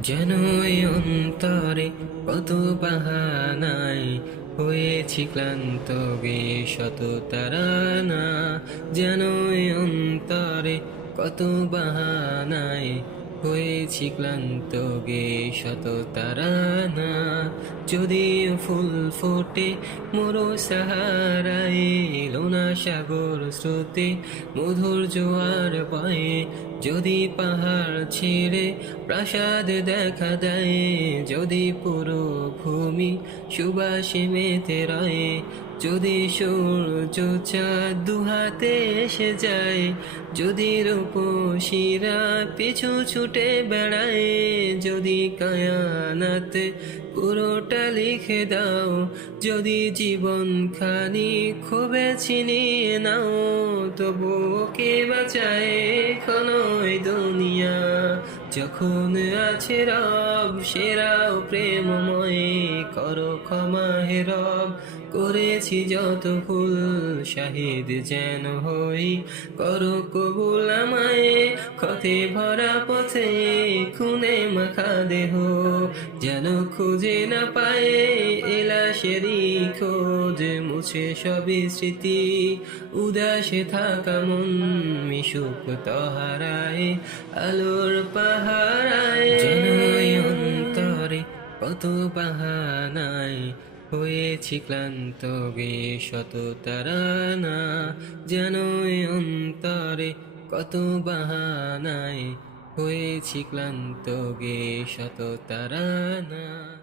যেন এই অন্তরে কত বাহানায় হয়েছি ক্লান্ত গে শত তারানা। যেন এই অন্তরে কত বাহানায় হয়েছি ক্লান্ত গে শত তারানা। যদি ফুল ফোটে মোরো সাহারায়, লোনা সাগর স্রোতে মধুর জোয়ার বয়ে, যদি পাহাড় ছেড়ে প্রাসাদ দেখা দেয়, যদি পুরো ভূমি সুবাসে মেতে রয়ে, যদি সূর্য চাঁদ দুহাতে এসে যায়, যদি রূপসীরা পিছু ছুটে বেড়ায়, যদি কায়ানাত পুরোটা লিখে দাও, যদি জীবন খানি খুবে ছিনিয়ে নাও, তবুও কে বাঁচায় কোনই দুনিয়া। যখন আছে রব সেরাও প্রেমময়, করো ক্ষমা হে রব করেছি যত ভুল, শাহিদ যেন হই করো কবুল আমায়। ক্ষতে ভরা পথে খুনে মাখা দেহ যেন খুঁজে না পায়, এলাশেরই খোঁজ মুছে সবই স্মৃতি, উদাসে থাকা মন মিশুক তহারায় আলোর পাহারায়। যেন এই অন্তরে কত বাহানায় হয়েছি ক্লান্ত গে শত তারানা। যেন এই অন্তরে কত বাহানায় হয়েছি ক্লান্ত গে শত তারানা।